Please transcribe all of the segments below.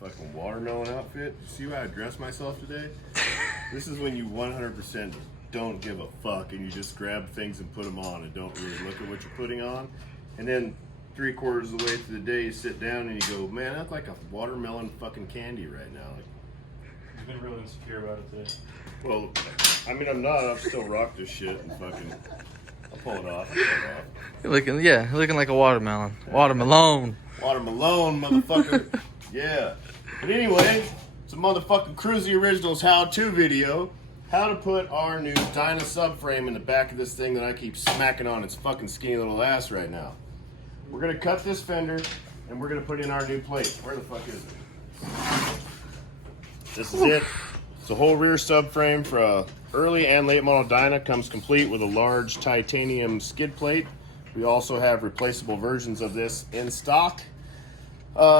Fucking watermelon outfit. See how I dress myself today? This is when you 100% don't give a fuck and you just grab things and put them on and don't really look at what you're putting on. And then 3/4 of the way through the day you sit down and you go, man, that's like a watermelon fucking candy right now. You've been really insecure about it today. Well, I mean, I'm not. I'll still rock this shit and fucking. I'll pull it off. You're looking like a watermelon. Watermelon. Watermelon, motherfucker. Yeah. But anyway, it's a motherfucking Kruesi Originals how-to video. How to put our new Dyna subframe in the back of this thing that I keep smacking on its fucking skinny little ass right now. We're gonna cut this fender and we're gonna put in our new plate. Where the fuck is it? This is it. It's a whole rear subframe for a early and late model Dyna. Comes complete with a large titanium skid plate. We also have replaceable versions of this in stock.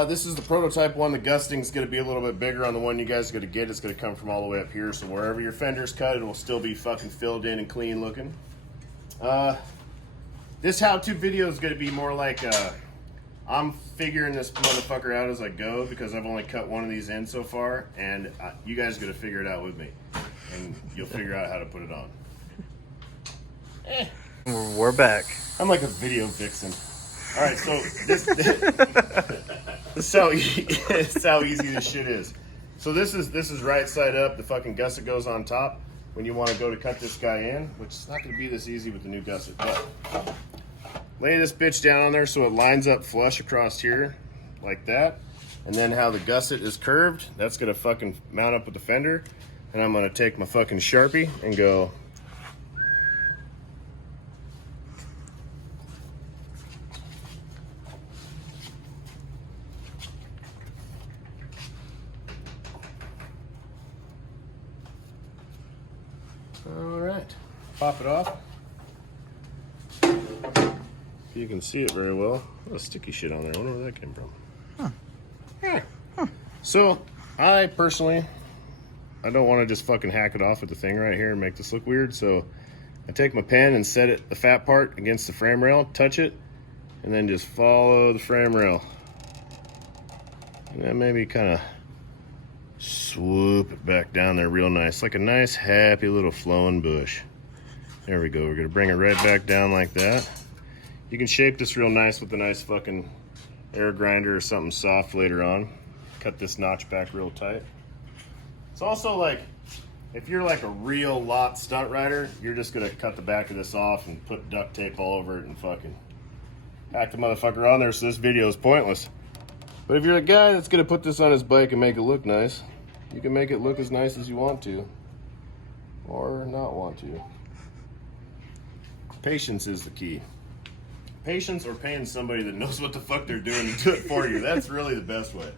This is the prototype one. The gusting is going to be a little bit bigger on the one you guys are going to get. It's going to come from all the way up here, so wherever your fender's cut, it will still be fucking filled in and clean looking. This how-to video is going to be more like I'm figuring this motherfucker out as I go because I've only cut one of these in so far, and you guys are going to figure it out with me, and you'll figure out how to put it on. We're back. I'm like a video vixen. All right, so this is how easy this shit is. So this is right side up. The fucking gusset goes on top when you want to go to cut this guy in, which is not going to be this easy with the new gusset. But lay this bitch down on there so it lines up flush across here like that. And then how the gusset is curved, that's going to fucking mount up with the fender. And I'm going to take my fucking Sharpie and go... All right, pop it off. You can see it very well. A lot of sticky shit on there. I wonder where that came from. Huh. Yeah. Huh. So, I personally, I don't want to just fucking hack it off with the thing right here and make this look weird. So, I take my pen and set it, the fat part, against the frame rail, touch it, and then just follow the frame rail. And then maybe kind of swoop it back down there real nice, like a nice happy little flowing bush. There we go. We're gonna bring it right back down like that. You can shape this real nice with a nice fucking air grinder or something soft later on. Cut this notch back real tight. It's also like, if you're like a real lot stunt rider, you're just gonna cut the back of this off and put duct tape all over it and fucking hack the motherfucker on there, so this video is pointless. But if you're a guy that's gonna put this on his bike and make it look nice, you can make it look as nice as you want to, or not want to. Patience is the key. Patience, or paying somebody that knows what the fuck they're doing to do it for you. That's really the best way.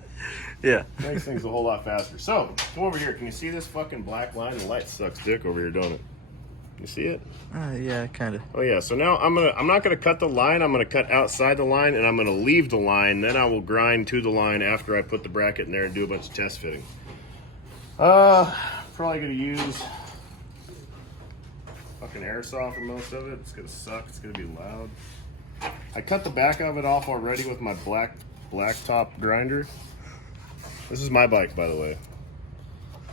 Yeah. Makes things a whole lot faster. So, come over here. Can you see this fucking black line? The light sucks dick over here, don't it? You see it? Yeah, kind of. Oh yeah, so now I'm not gonna cut the line, I'm gonna cut outside the line and I'm gonna leave the line, then I will grind to the line after I put the bracket in there and do a bunch of test fitting. Probably gonna use fucking airsaw for most of it. It's gonna suck, it's gonna be loud. I cut the back of it off already with my black top grinder. This is my bike, by the way.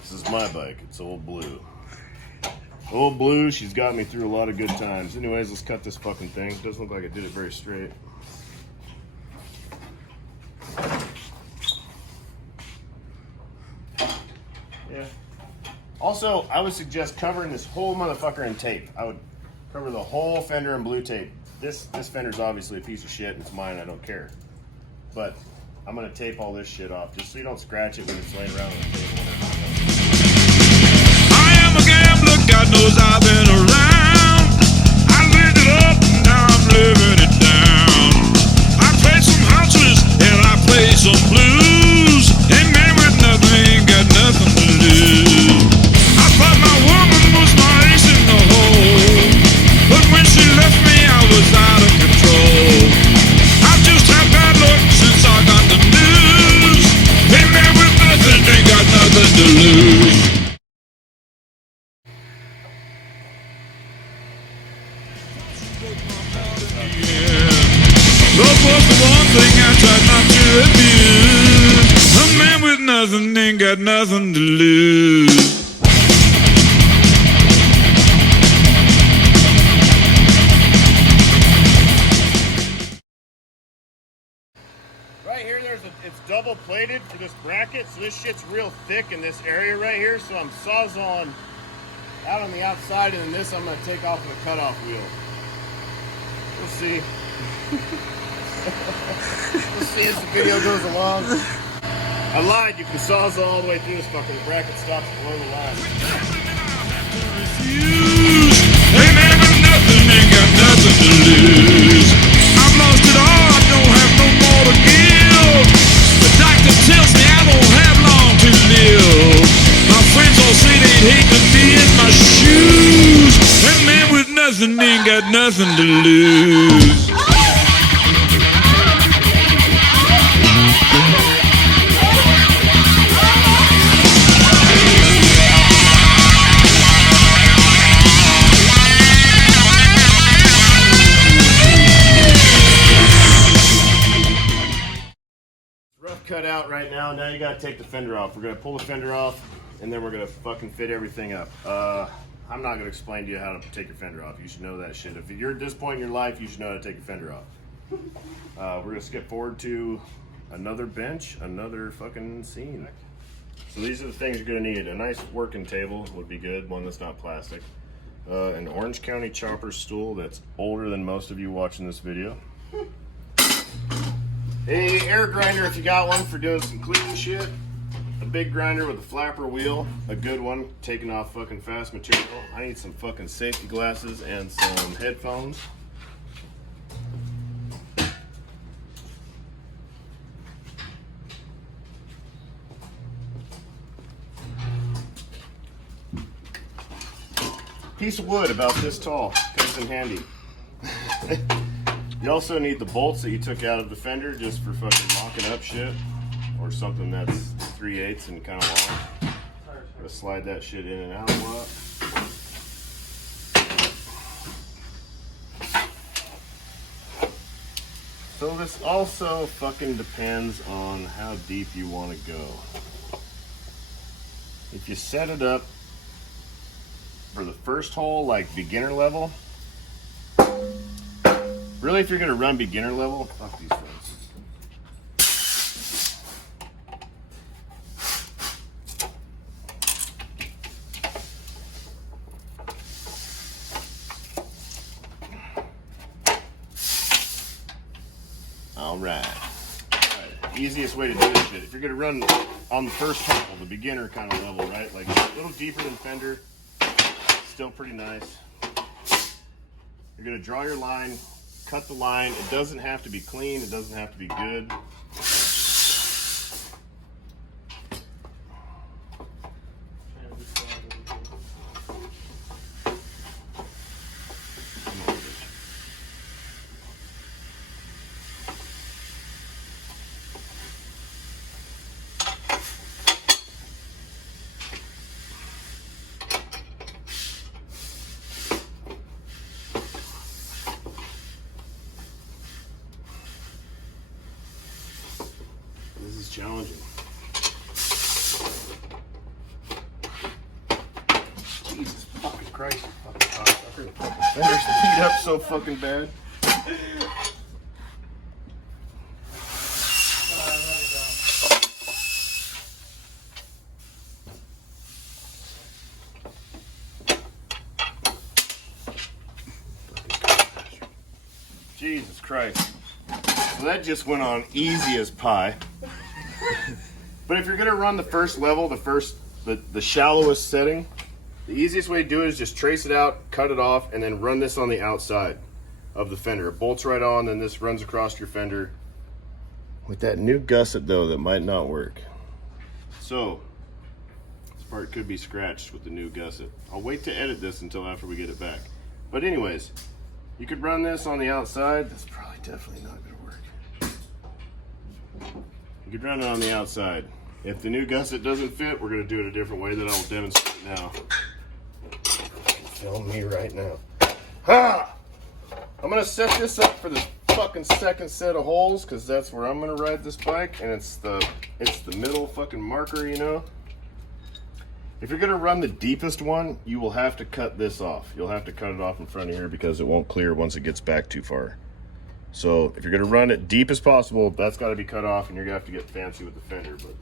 This is my bike, it's Old Blue. Old Blue, she's got me through a lot of good times. Anyways, let's cut this fucking thing. It doesn't look like I did it very straight. Yeah. Also, I would suggest covering this whole motherfucker in tape. I would cover the whole fender in blue tape. This fender's obviously a piece of shit and it's mine, I don't care. But I'm gonna tape all this shit off just so you don't scratch it when it's laying around on the table. God knows I've been around. I lived it up, now I'm living it down. I played some houses and I played some blues. A man with nothing got nothing to lose. I thought my woman was my ace in the hole, but when she left me I was out of control. I've just had bad luck since I got the news. A man with nothing ain't got nothing to lose. Love was the one thing I tried not to abuse. A man with nothing, ain't got nothing to lose. Right here, it's double plated for this bracket, so this shit's real thick in this area right here. So I'm sawzalling out on the outside, and then this I'm gonna take off with a cutoff wheel. We'll see. We'll see as the video goes along. I lied, you can sawzall all the way through this fucking bracket stops below the line. Ain't never nothing, ain't got nothing to lose. I've lost it all, I don't have no more to give. The doctor tells me I don't have long to live. My friends all say they'd hate to be in my shoes. And man with nothing ain't got nothing to lose. Rough cut out right now. Now you gotta take the fender off. We're gonna pull the fender off, and then we're gonna fucking fit everything up. I'm not gonna explain to you how to take your fender off. You should know that shit. If you're at this point in your life, you should know how to take your fender off. We're gonna skip forward to another bench, another fucking scene. So these are the things you're gonna need. A nice working table would be good, one that's not plastic. An Orange County chopper stool that's older than most of you watching this video. A air grinder if you got one for doing some cleaning shit. A big grinder with a flapper wheel. A good one, taking off fucking fast material. I need some fucking safety glasses and some headphones. Piece of wood about this tall, comes in handy. You also need the bolts that you took out of the fender just for fucking locking up shit, or something that's 3/8 and kind of long. Gonna slide that shit in and out a lot. So this also fucking depends on how deep you want to go. If you set it up for the first hole, like beginner level, really, if you're gonna run beginner level, fuck these things. All right. Easiest way to do this shit. If you're gonna run on the first hole, the beginner kind of level, right? Like a little deeper than Fender, still pretty nice. You're gonna draw your line. Cut the line. It doesn't have to be clean. It doesn't have to be good. This is challenging. Jesus fucking Christ, fucking cocksucker. Fender's beat up so fucking bad. Jesus Christ. So that just went on easy as pie. But if you're gonna run the first level, the shallowest setting, the easiest way to do it is just trace it out, cut it off, and then run this on the outside of the fender. It bolts right on, then this runs across your fender. With that new gusset though, that might not work. So, this part could be scratched with the new gusset. I'll wait to edit this until after we get it back. But anyways, you could run this on the outside. That's probably definitely not gonna work. You could run it on the outside. If the new gusset doesn't fit, we're gonna do it a different way that I will demonstrate now. Film me right now. Ha! I'm gonna set this up for the fucking second set of holes because that's where I'm gonna ride this bike, and it's the middle fucking marker, you know. If you're gonna run the deepest one, you will have to cut this off. You'll have to cut it off in front of here because it won't clear once it gets back too far. So if you're gonna run it deep as possible, that's got to be cut off, and you're gonna have to get fancy with the fender. But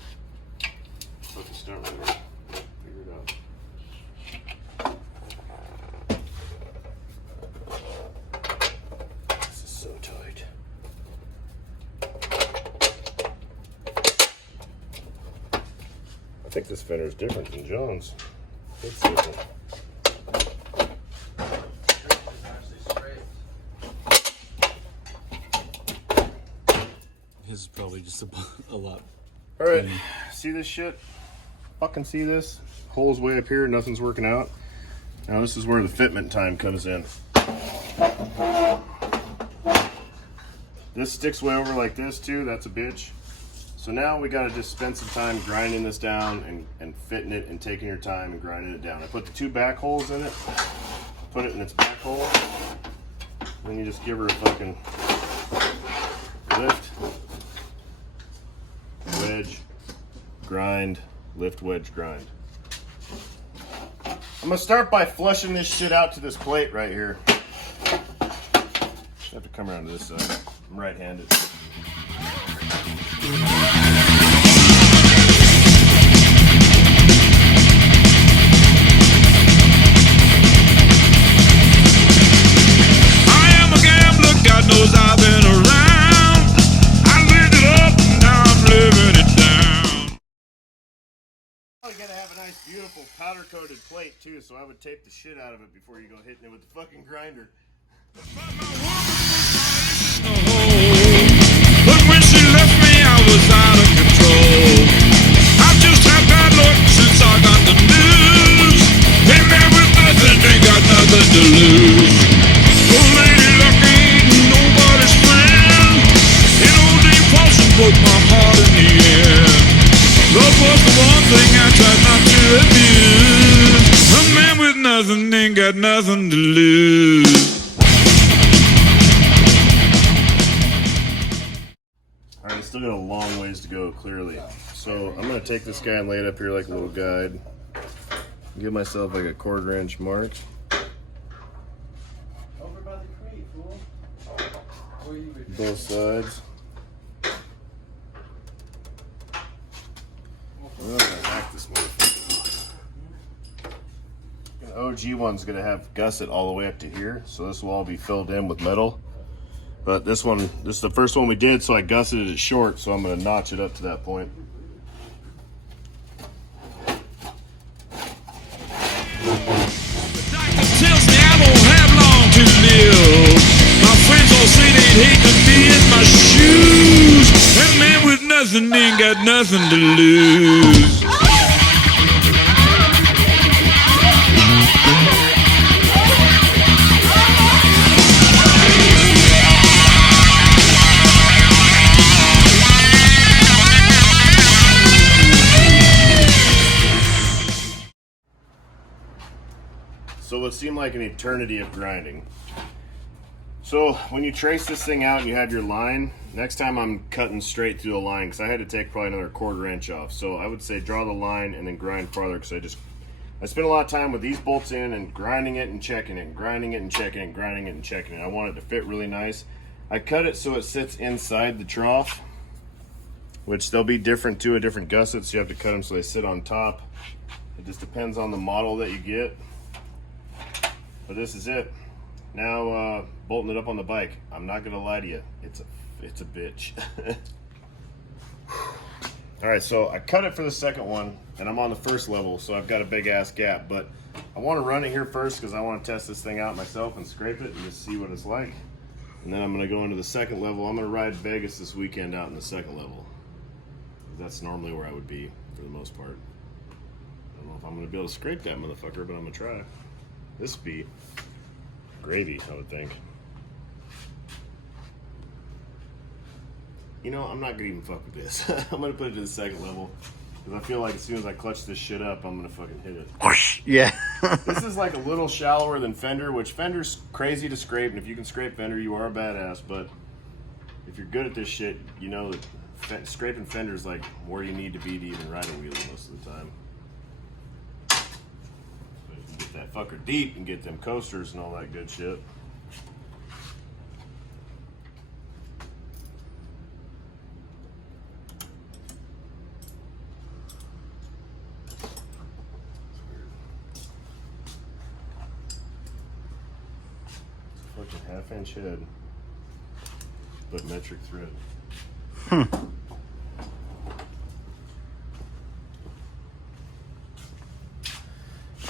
let's start right there. Figure it out. This is so tight. I think this fender is different than John's. It's different. His is probably just a lot. All right, see this shit? Fucking see this? Hole's way up here, nothing's working out. Now this is where the fitment time comes in. This sticks way over like this too, that's a bitch. So now we gotta just spend some time grinding this down and fitting it and taking your time and grinding it down. I put the 2 back holes in it, put it in its back hole, and then you just give her a fucking lift, wedge, grind, lift, wedge, grind. I'm gonna start by flushing this shit out to this plate right here. I have to come around to this side. I'm right-handed. I am a gambler, God knows I've been around. I lived it up, now I'm living it down. You gotta have a nice, beautiful, powder-coated plate too, so I would tape the shit out of it before you go hitting it with the fucking grinder. But when she left me, I was out of control. I've just had bad luck since I got the news. Hey man with nothing, ain't got nothing to lose. Oh lady luck ain't nobody's friend. An old Dave Paulson broke my heart in the end. Love was the one thing I tried not to abuse. A man with nothing ain't got nothing to lose. Alright, still got a long ways to go, clearly. So I'm gonna take this guy and lay it up here like a little guide. Give myself like a 1/4 inch mark. Over by the creek, fool. Both sides. I'm gonna hack this motherfucker. An OG one's gonna have gusset all the way up to here, so this will all be filled in with metal. But this is the first one we did, so I gusseted it short, so I'm gonna notch it up to that point. Doctor tells me I don't have long to live. My friends all say they'd hate to be in my shoes. That man with nothing ain't got nothing to lose. So what seemed like an eternity of grinding. So when you trace this thing out and you have your line, next time I'm cutting straight through the line because I had to take probably another 1/4 inch off. So I would say draw the line and then grind farther because I spent a lot of time with these bolts in and grinding it and checking it, grinding it and checking it, grinding it and checking it. I want it to fit really nice. I cut it so it sits inside the trough, which they'll be different too, a different gusset, so you have to cut them so they sit on top. It just depends on the model that you get. But this is it. Now bolting it up on the bike. I'm not gonna lie to you, it's a bitch. All right, so I cut it for the second one, and I'm on the first level, so I've got a big ass gap. But I want to run it here first because I want to test this thing out myself and scrape it and just see what it's like. And then I'm gonna go into the second level. I'm gonna ride Vegas this weekend out in the second level. That's normally where I would be for the most part. I don't know if I'm gonna be able to scrape that motherfucker, but I'm gonna try. This would be gravy, I would think. You know, I'm not gonna even fuck with this. I'm gonna put it to the second level because I feel like as soon as I clutch this shit up, I'm gonna fucking hit it. Yeah. This is like a little shallower than Fender, which Fender's crazy to scrape, and if you can scrape Fender, you are a badass. But if you're good at this shit, you know that scraping fenders like where you need to be to even ride a wheelie most of the time. But if you get that fucker deep and get them coasters and all that good shit. Fucking 1/2 inch head, but metric thread.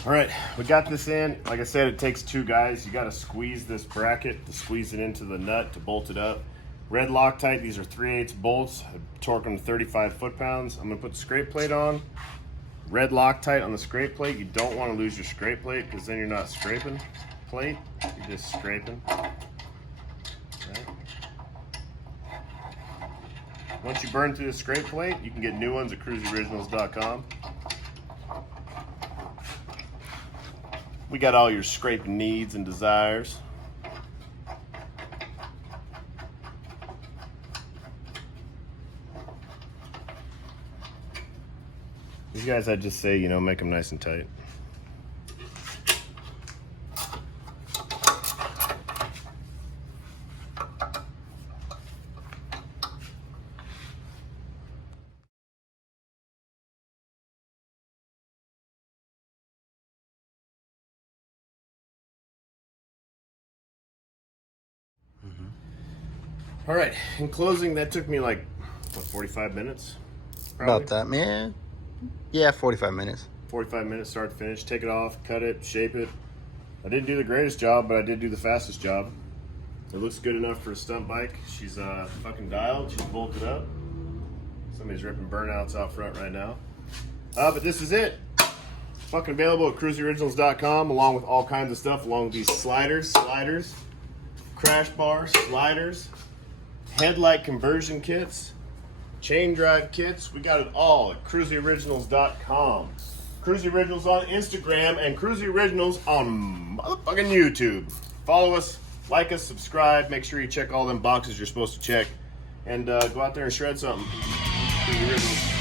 All right, we got this in. Like I said, it takes 2 guys. You got to squeeze this bracket to squeeze it into the nut to bolt it up. Red Loctite, these are 3/8 bolts. I torque them to 35 foot-pounds. I'm gonna put the scrape plate on. Red Loctite on the scrape plate. You don't want to lose your scrape plate because then you're not scraping plate, you're just scraping. Right. Once you burn through the scrape plate, you can get new ones at KruesiOriginals.com. We got all your scraping needs and desires. These guys, I'd just say, you know, make them nice and tight. All right, in closing, that took me like, what, 45 minutes? Probably? About that, man. Yeah, 45 minutes. 45 minutes start to finish. Take it off, cut it, shape it. I didn't do the greatest job, but I did do the fastest job. It looks good enough for a stunt bike. She's fucking dialed, she's bolted up. Somebody's ripping burnouts out front right now. But this is it. Fucking available at KruesiOriginals.com along with all kinds of stuff, along with these sliders, crash bar, sliders, headlight conversion kits, chain drive kits. We got it all at KruesiOriginals.com. Kruesi Originals on Instagram and Kruesi Originals on motherfucking YouTube. Follow us, like us, subscribe. Make sure you check all them boxes you're supposed to check. And go out there and shred something. Kruesi Originals.